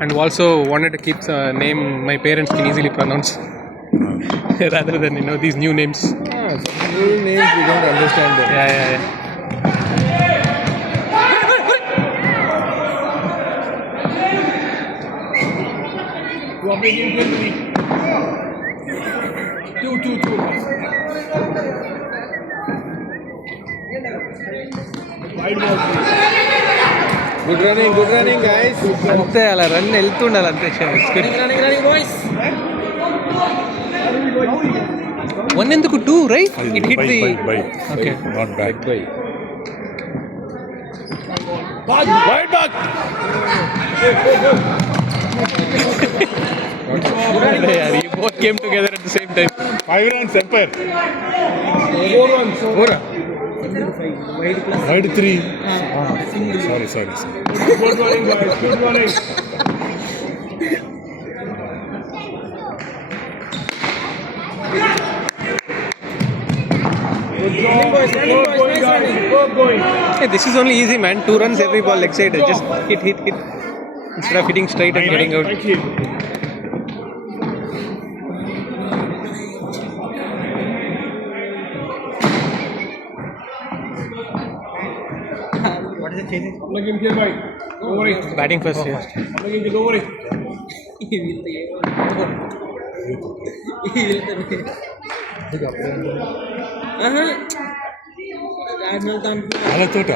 and also wanted to keep a name my parents can easily pronounce rather than these new names. Some new names we don't understand them. Yeah. Good running, guys. అంతే అలా run వెళ్తుండాలి అంతే. Running, boys. One ఎందుకు 2 right? It hit the Okay, not bad. Wide back. Yeah, you both came together at the same time. 5 runs, Empire. 4 runs. Wide 3. Sorry. Good running, guys. Good running. Hey, this is only easy, man. 2 runs every ball leg side. Just hit. Instead of hitting straight and getting out. Thank you. What is the changing? Look in here, boy. Don't worry. Batting first, yeah. Look in here, don't worry. He will అలా తోట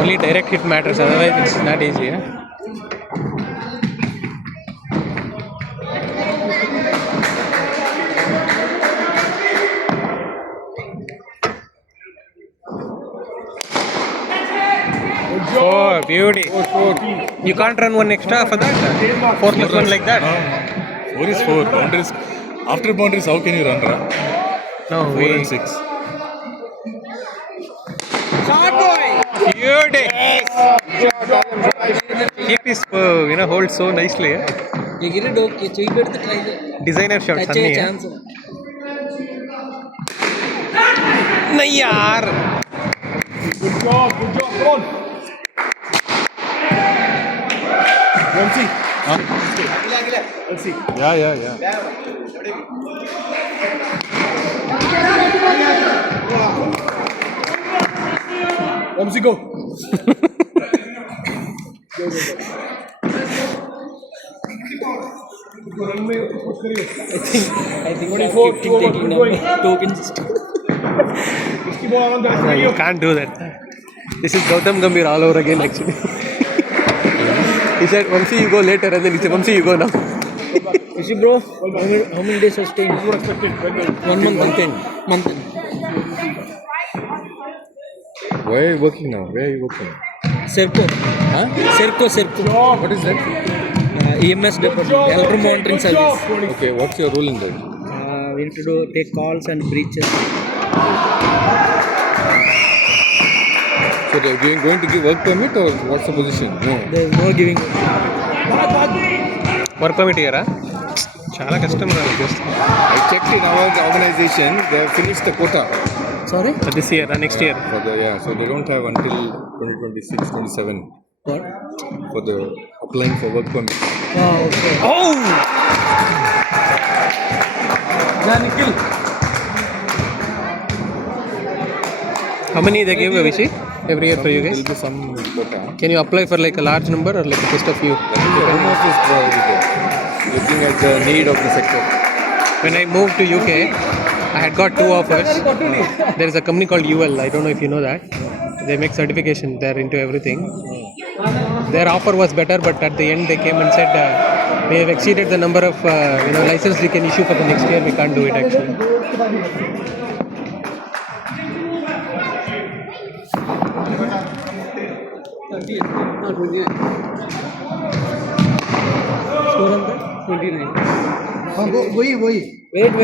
Only direct hit matters, otherwise it's not easy. Yeah? Oh, beauty. You can't run one extra for that? 4 plus 1 like that? 4 is 4. Boundaries. After boundaries, how can you run? No, 4 and 6. Shot boy. Beauty. Keep his hold so nicely. Yeah? You get it okay. Check it to try. Designer shots. Touch a chance. नहीं यार. Good job. Come on. Let's see. Let's see. Yeah. Omsi, go. I think 24, taking tokens. Keep on that. No, you can't do that. This is Gautam Gambhir all over again actually. He said, Vamsi, you go later, and then he said, Vamsi, you go now. You see, bro, how many days are staying? 1 month. Month. Where are you working now? Serco. Huh? Serco. What is that? EMS department, electro monitoring service. Okay, what's your role in that? We need to take calls and breaches. So they're going to give work permit or what's the position? No. There is no giving. Work permit here, చాలా కష్టం రా just. I checked in our organization, they have finished the quota. Sorry? This year, next year. So they don't have until 2026, 27 What? for the applying for work permit. Okay. Oh! Nikhil. How many they give, Avishi, every year for you guys? There will be some quota. Can you apply for like a large number or like just a few? That is the home office looking at the need of the sector. When I moved to UK, I had got 2 offers. There is a company called UL. I don't know if you know that. They make certification. They're into everything. Their offer was better, but at the end they came and said, we have exceeded the number of license we can issue for the next year. We can't do it actually. Score 29. Wait.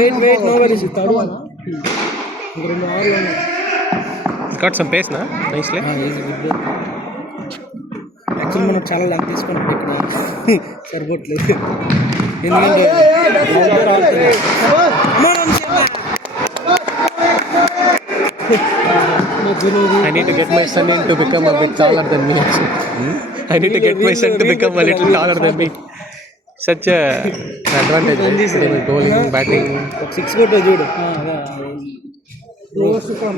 No worries. Got some pace, na? Nicely. Actual మనం చాలా log తీసుకుంటాం ఇక్కడ సరిపోట్లేదు ఎందుకంటే మనం I need to get my son in to become a bit taller than me. Actually. I need to get my son to become a little taller than me. Such a advantage. Right? Bowling, batting. 6 కొట్టు చూడు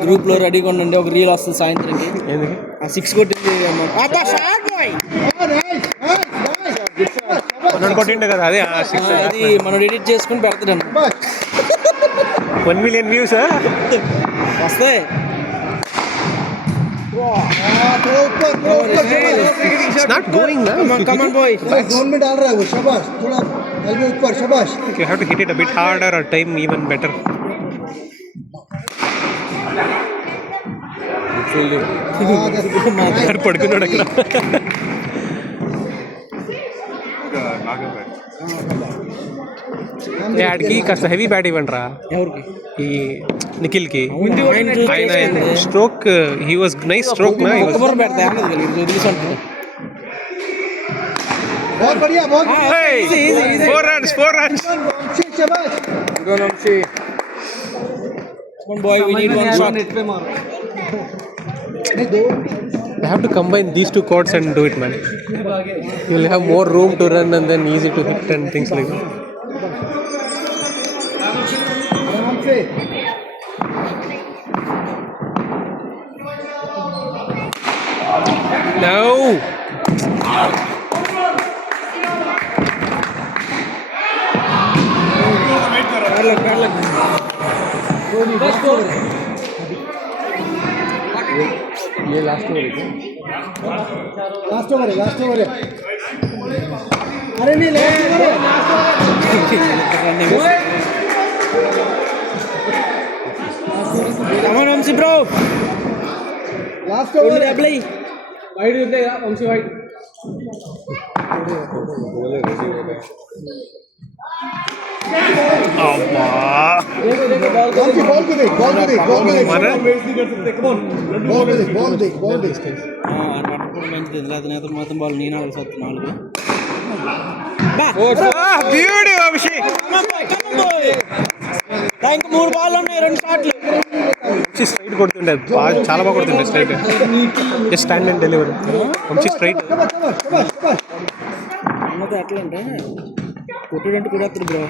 గ్రూప్లో రెడీగా ఉండండి ఒక reel వస్తుంది సాయంత్రంకి ఎందుకు? ఆ 6 కొట్టింది మనం కొట్టిండే కదా అదే అది మనం ఎడిట్ చేసుకుని పెడతాడు 1 million views. వస్తాయి It's not going now. Come on boy. Zone में डाल रहा है वो शाबाश थोड़ा एल्बो ऊपर शाबाश You have to hit it a bit harder or time even better. గారు పడుకున్నాడు అక్కడ. ఆడికి కాస్త హెవీ బ్యాట్ ఇవ్వండి రా ఎవరికి ఈ నిఖిల్కి. ఆయన stroke he was nice stroke నా పెడతా వదిలిసంటే बहुत बढ़िया बहुत Four runs. शाबाश boy we need one shot I have to combine these two chords and do it, man. You'll have more room to run and then easy to hit and things like that. No. ये last over है last over है अरे नहीं last over है come on Vamsi bro last over है play Wide is there, Vamsi wide. Ball को देख Mara? Ball देख మంచిది లేదా నేత మాత్రం బాల్ నేను ఆడాల్సి వస్తుంది 4 Beauty, Vamsi. ఇంకా 3 బాల్ ఉన్నాయి 2 షాట్లు Vamsi straight కొడుతుండే చాలా బాగా కొడుతుండే straight. Just stand and deliver. Vamsi straight. అన్నది అట్లా అంటే కొట్టుడంటే కూడా అతడు బ్రో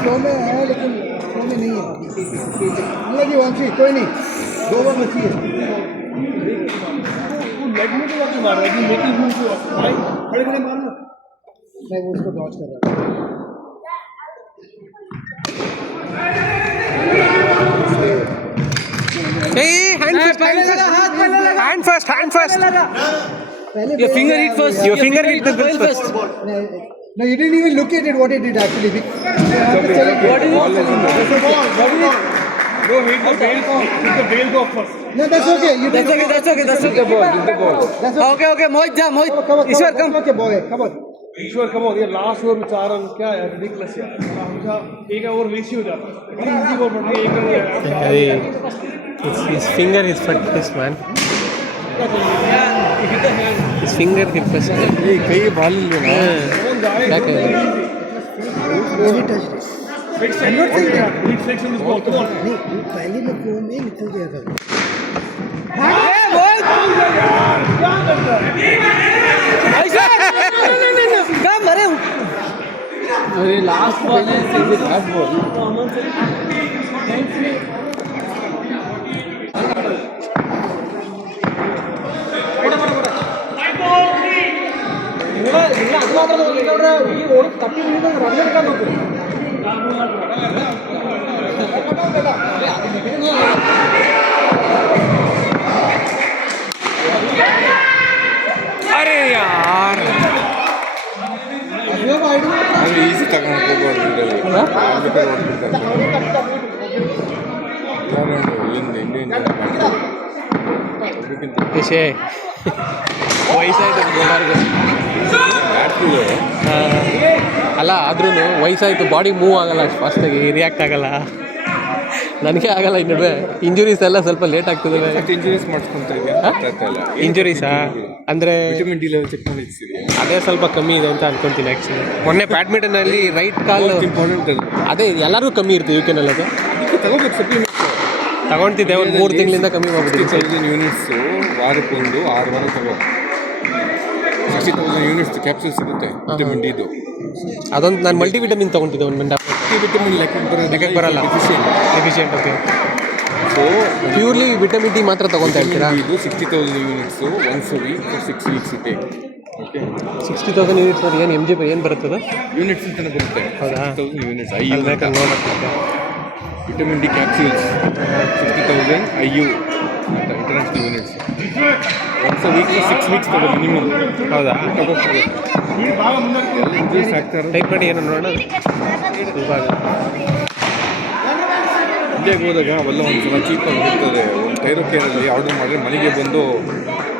फ्लो में है लेकिन फ्लो में नहीं है लगी वंशी कोई नहीं 2 ओवर बची है नहीं वो उसको डॉच कर रहा है Hey, hand first. your finger hit first Your finger hit the bill first. No, you didn't even look at it. What it did actually. You have to tell it. what is it Go hit the bail go first. No, that's okay. You that's okay That's okay. okay Mohit Come on. Ishwar come Okay, boy. Come on. ईश्वर कम हो ये last over में 4 run क्या है ridiculous यार हमेशा एक over waste ही हो जाता है इजी ओवर पड़ता है 1 run His finger is first, man. His finger hit first. ये कई बॉल लेना क्या कहें? Really touched it. I'm not saying that hit six in this ball come on नहीं पहले में फोन में निकल गया था come अरे अरे लास्ट बॉल है लास्ट बॉल अरे यार अरे इजी तक हमको बॉल निकल आगे पे बॉल निकल इंडियन ऐसे ವಯಸ್ಸಾಯ್ತು ಬೌಲರ್ಗೆ ಅಲ್ಲ ಆದ್ರೂ ವಯಸ್ಸಾಯ್ತು ಬಾಡಿ ಮೂವ್ ಆಗಲ್ಲ ಅಷ್ಟು ಫಾಸ್ಟಾಗಿ ರಿಯಾಕ್ಟ್ ಆಗಲ್ಲ ನನಗೆ ಆಗಲ್ಲ ಈ ನಡುವೆ ಇಂಜುರೀಸ್ ಎಲ್ಲ ಸ್ವಲ್ಪ ಲೇಟ್ ಆಗ್ತದೆ ಇಂಜುರೀಸ್ ಮಾಡಿಸ್ಕೊಂತ ಇದೆಯಾ ಇಂಜುರೀಸಾ ಅಂದರೆ ವಿಟಮಿನ್ ಡಿ ಲೆವೆಲ್ ಚೆಕ್ ಮಾಡಿಸಿದೆಯಾ ಅದೇ ಸ್ವಲ್ಪ ಕಮ್ಮಿ ಇದೆ ಅಂತ ಅನ್ಕೊಂತೀನಿ ಆ್ಯಕ್ಚುಲಿ. ಮೊನ್ನೆ ಬ್ಯಾಡ್ಮಿಂಟನಲ್ಲಿ ರೈಟ್ ಕಾಲು ಇಂಪಾರ್ಟೆಂಟ್ ಅದು. ಅದೇ ಎಲ್ಲರಿಗೂ ಕಮ್ಮಿ ಇರುತ್ತೆ ಯು ಕೆನಲ್ಲಿ ಅದು. ಅದಕ್ಕೆ ತಗೋಬೇಕು ಸಪ್ಲಿಮೆಂಟ್. ತಗೊಳ್ತಿದ್ದೆ ಒಂದು 3 ತಿಂಗಳಿಂದ ಕಮ್ಮಿ ಮಾಡ್ಬಿಟ್ಟಿದ್ದೆ. 60,000 ಯೂನಿಟ್ಸು ವಾರಕ್ಕೊಂದು 6 ವಾರ ತಗೋ. 60,000 ಯೂನಿಟ್ಸ್ ಕ್ಯಾಪ್ಸೂಲ್ ಸಿಗುತ್ತೆ ವಿಟಮಿನ್ ಡಿದು. ಅದೊಂದು ನಾನು ಮಲ್ಟಿವಿಟಮಿನ್ ತೊಗೊಂತಿದ್ದೆ ಒಂದು ವಿಟಮಿನ್ ಲೆಕ್ಕಕ್ಕೆ ಬರಲ್ಲ. Deficient okay. So purely vitamin D ಮಾತ್ರ ತೊಗೊತಾ ಇರ್ತೀರಾ? ಇದು 60,000 units once a weak for 6 weeks take. Okay 60,000 units ನೋಡಿ ಏನು MG ಏನು ಬರುತ್ತದೆ ಯೂನಿಟ್ಸ್ ಅಂತಲೇ ಬರುತ್ತೆ. ಹೌದಾ? 60,000 ಯೂನಿಟ್ಸ್ ಅಲ್ಲಿ ಬೇಕಾದ್ರೆ ನೋಡೋಕ್ಕೆ. ವಿಟಮಿನ್ ಡಿ ಕ್ಯಾಪ್ಸೂಲ್ಸ್ 60,000 IU ಅಂತ international units. Once a week 6 weeks ತಗೋ ಮಿನಿಮಮ್. ಹೌದಾ? ತಗೋಬೇಕು. ಎಲ್ಲ ಇಂಕ್ರೀಸ್ ಆಗ್ತಾರೆ. ಟೈಪ್ ಮಾಡಿ ಏನೋ ನೋಡೋಣ. ಇಂಡಿಯಾಗೆ ಹೋದಾಗ ಅವೆಲ್ಲ ಒಂದು ಸಲ ಚೀಪಾಗಿ ಬರ್ತದೆ. ಒಂದು ಥೈರೋಕೇರಲ್ಲಿ ಆರ್ಡರ್ ಮಾಡಿದ್ರೆ ಮನೆಗೆ ಬಂದು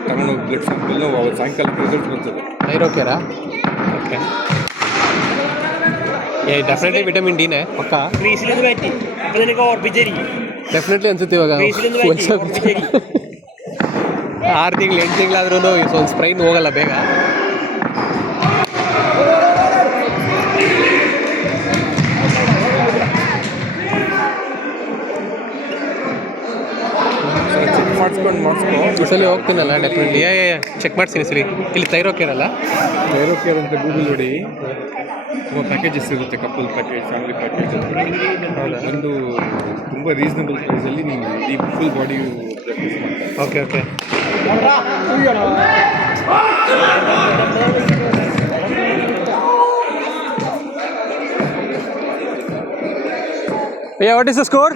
ತಗೊಂಡೋಗಿ ಬ್ಲಡ್ ಸ್ಯಾಂಪಲ್ ಅವತ್ತು ಸಾಯಂಕಾಲ ರಿಸಲ್ಟ್ ಬರ್ತದೆ. ಥೈರೋಕೇರಾ? ಓಕೆ. ಡೆಫಿನೆಟ್ಲಿ ವಿಟಮಿನ್ ಡಿನೇ ಪಕ್ಕ. ಡೆಫಿನೆಟ್ಲಿ ಅನ್ಸುತ್ತೆ ಇವಾಗ 6 ತಿಂಗಳು 8 ತಿಂಗಳಾದ್ರೂ ಒಂದು ಸ್ಪ್ರೈನ್ ಹೋಗಲ್ಲ ಬೇಗ. ಚೆಕ್ ಮಾಡಿಸ್ಕೊ. ಈ ಸಲ ಹೋಗ್ತೀನಲ್ಲ ಡೆಫಿನೆಟ್ಲಿ. ಚೆಕ್ ಮಾಡ್ತೀನಿ ಸರಿ. ಇಲ್ಲಿ ಥೈರೋಕೇರ್ ಅಲ್ಲ? ಥೈರೋಕೇರ್ ಅಂತ ಗೂಗಲ್ ನೋಡಿ. ತುಂಬ ಪ್ಯಾಕೇಜಸ್ ಇರುತ್ತೆ. Couple package, family package. ಒಂದು ತುಂಬ ರೀಸನಬಲ್ ಪ್ರೈಸಲ್ಲಿ ನೀವು ಈ full body okay okay. What is the score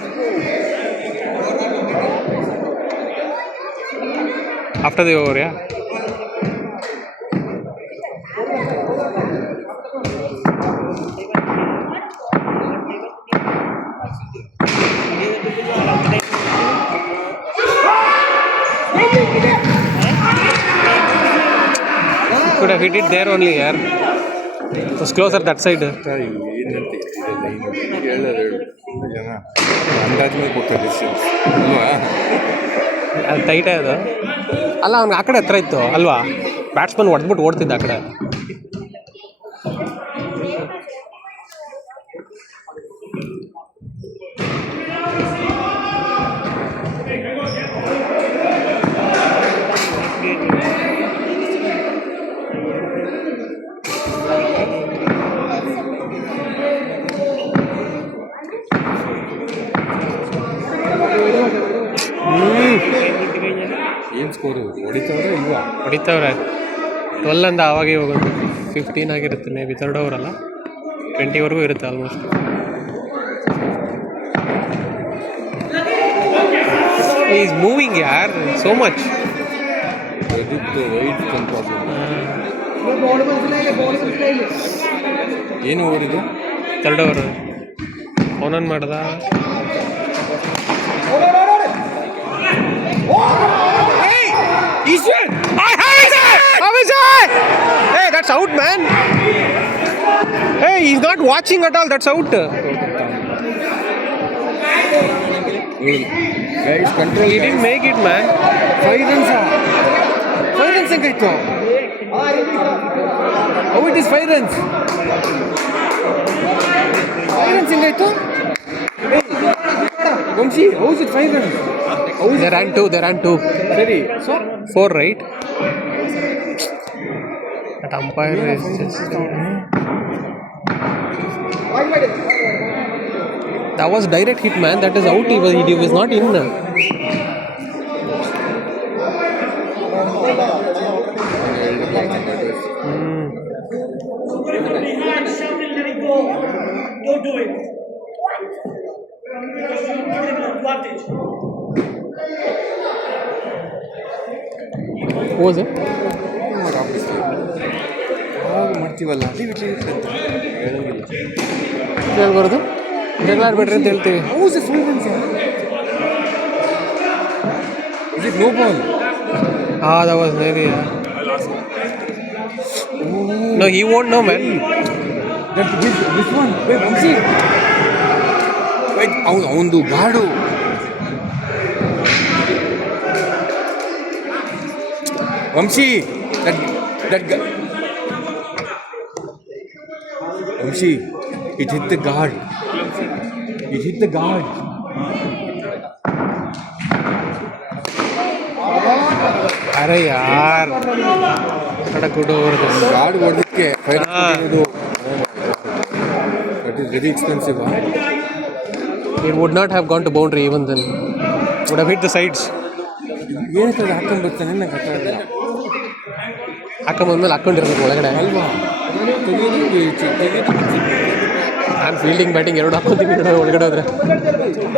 after the over? Yeah. Could have hit it there only, yaar. It was closer that side. ಏನಂತ ಹೇಳೋದು ಜನ ಅಂದಾಜು ಮೇಲೆ ಕೊಡ್ತಾರೆ ಡಿಸಿಷನ್ಸ್ ಅಲ್ವಾ? ಅದು ಟೈಟೇ ಅದು ಅಲ್ಲ. ಅವ್ನಿಗೆ ಆ ಕಡೆ ಹತ್ರ ಇತ್ತು ಅಲ್ವಾ? ಬ್ಯಾಟ್ಸ್ಮನ್ ಹೊಡೆದ್ಬಿಟ್ಟು ಓಡ್ತಿದ್ದ ಆ ಕಡೆ. ಏನು ಸ್ಕೋರು ಹೊಡಿತಾವ್ರೆ ಇಲ್ವಾ? ಹೊಡಿತಾವ್ರೆ. 12 ಅಂದ ಆವಾಗೇ ಹೋಗೋದು. 15 ಆಗಿರುತ್ತೆ ಮೇ ಬಿ. 3rd ಓವರ್ ಅಲ್ಲ, 20ವರೆಗೂ ಇರುತ್ತೆ ಆಲ್ಮೋಸ್ಟ್. ಈಸ್ ಮೂವಿಂಗ್ ಯಾರ್ ಸೋ ಮಚ್. White problem. ಏನು ಓವರ್ ಇದು? 3rd over. ಫೋನ್ ಮಾಡ್ದ. Hey, that's out, man. Hey, he's not watching at all. That's out. Guys, control. He didn't make it, man. 5 runs. 5 runs ಹೆಂಗಾಯ್ತು? How it is 5 runs? 5 runs ಹೆಂಗಾಯ್ತು? Vamshi, how is it 5 runs? They ran two. ಸರಿ. 4, right? That umpire is just... That was direct hit, man. That is out. He was not in. Don't do it. Advantage. Who was it? ಮಾಡ್ತೀವಲ್ಲ ಹೇಳಂಗಿಲ್ಲ. ಹೇಳ್ಬಾರ್ದು, ಜಗಳ ಆಡ್ಬೇಡ್ರಿ ಅಂತ ಹೇಳ್ತೀವಿ. Is it no ball? That was maybe. No, he won't know, man. This one. Wait, Vamsi. Wait, avandu god. Vamsi, that guy. Vamshi, it hit the guard. It hit the guard. अरे यार थोड़ा good over Guard ಹೊಡೆದಕ್ಕೆ fire ಇದು. That is very expensive. It would not have gone to boundary even then. Would have hit the sides. ಏನಕ್ಕೆ ಅದು ಹಾಕೊಂಡು ಬರ್ತಾನೆ ನಂಗೆ ಅರ್ಥ ಆಗಿಲ್ಲ. ಹಾಕೊಂಬಂದ್ಮೇಲೆ ಹಾಕೊಂಡಿರ್ಬೇಕು ಒಳಗಡೆ. ಅಲ್ವಾ ನಾನು ಫೀಲ್ಡಿಂಗ್ ಬ್ಯಾಟಿಂಗ್ ಎರಡು ಹಾಕೋತೀನಿ ಒಳಗಡೆ ಹೋದ್ರೆ.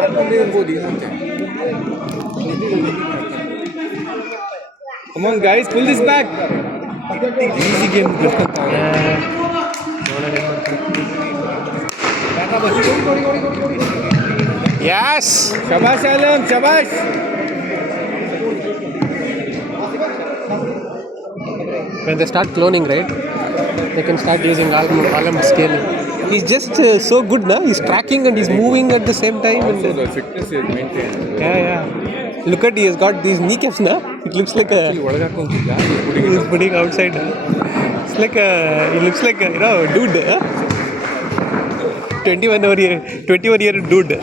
ಹಾಕೊಂಡೇ ಇರ್ಬೋದು ಏನಂತೆ. Come on guys, pull this back. Easy game ಗೆಲ್ಕೊಂತಾರೆ. Yes. ಶಬಾಷ್ ಆಲಮ್, ಶಬಾಷ್. When they start cloning, right, they can start using Alam scaling. He's just so good, na? He's tracking and he's moving at the same time. Also the fitness is maintained. Yeah. Look at, he has got these kneecaps, na? It looks like ಒಳಗೆ ಹಾಕೊಂತಿಲ್ಲ. he's putting outside. It's like he looks like a, dude. 21-year dude.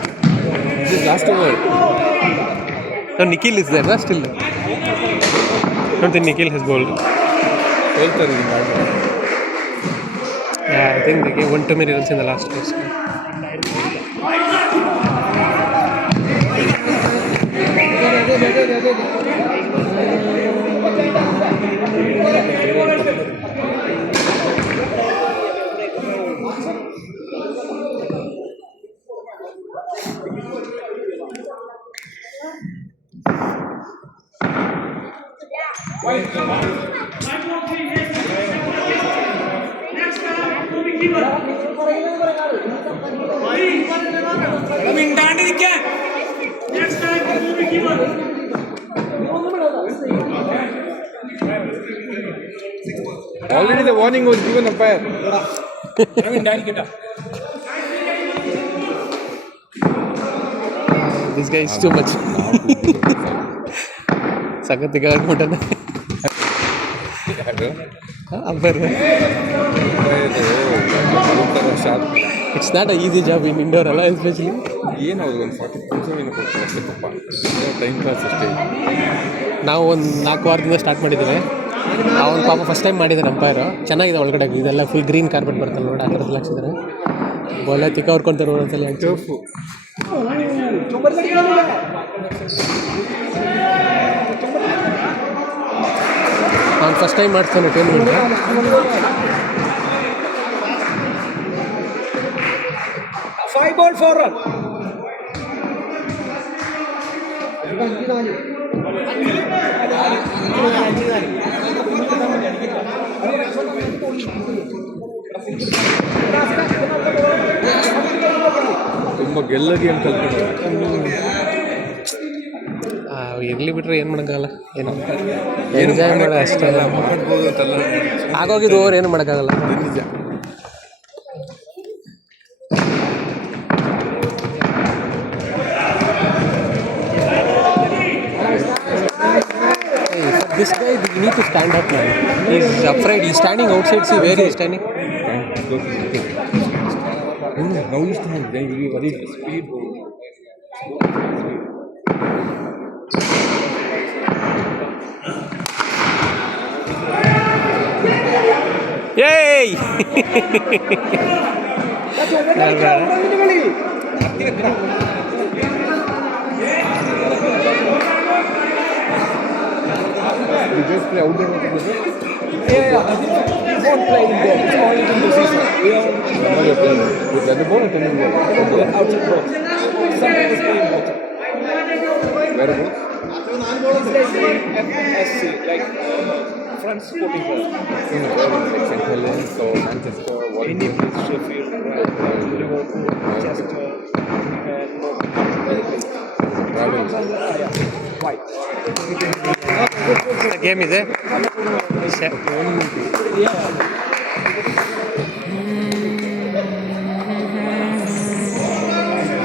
This is last over. No, Nikhil is there, still. I don't think Nikhil has bowled. ಹೇಳ್ತಾರೆ ಇದು ಮಾಡಿ. Yeah, I think they gave 1 too many runs in the last test. Already the warning was given umpire. This guy is too much. Sakatiga agbiಟ್ಟನೆ. Umpire. It's not an easy job in indoor, especially. ಏನು ಅವ್ರು ಒಂದು 40,000 ಏನೋ ಕೊಡ್ತಾರೆ ಅಷ್ಟೇಪ್ಪ. Time pass ಅಷ್ಟೇ. ನಾವು ಒಂದು 4 ವಾರದಿಂದ start ಮಾಡಿದ್ದೇವೆ. ಅವನು ಪಾಪ ಫಸ್ಟ್ ಟೈಮ್ ಮಾಡಿದ್ದಾನೆ ಅಂಪೈರು. ಚೆನ್ನಾಗಿದೆ ಒಳಗಡೆ, ಇದೆಲ್ಲ ಫುಲ್ ಗ್ರೀನ್ ಕಾರ್ಪೆಟ್ ಬರ್ತಲ್ಲ ನೋಡಿ, ಆ ಥರದ್ದು ಹಾಕ್ಸಿದ್ದಾರೆ. ಬಾಲ ತಿಕ್ಕ ಹೊರ್ಕೊತಾರೆ ಒಂದೊಂದ್ಸಲಿ ಟಫು. ಅವ್ನು ಫಸ್ಟ್ ಟೈಮ್ ಮಾಡ್ತಾನೆ ಟೂರ್ನಮೆಂಟ್. Five ball 4 run. ತುಂಬ ಗೆಲ್ಲಗಿ ಅಂತ ಇರಲಿ ಬಿಟ್ರೆ ಏನು ಮಾಡೋಕ್ಕಾಗಲ್ಲ, ಏನು ಎಂಜಾಯ್ ಮಾಡೋ ಅಷ್ಟೇ. ಮಾಡ್ಬೋದು ಅಂತೆಲ್ಲ ಆಗೋಗಿದ್ದು ಓವರ್ ಏನು ಮಾಡೋಕ್ಕಾಗಲ್ಲ. ನಿಜ. This guy, you need to stand up, man. He's afraid. He's standing outside. See where he's standing? Now you stand. Then you will be worried. Speed. Yay! You just play out there. Yeah. Won't play in there. It's all in the season. Now you're playing with the ball or turning ball? Outside box. Sometimes playing box. Whereabouts? FSC, like front sporting club. Like St. Helens or Manchester. Any place, Sheffield, Liverpool, Manchester, and White. The game is there. Yeah.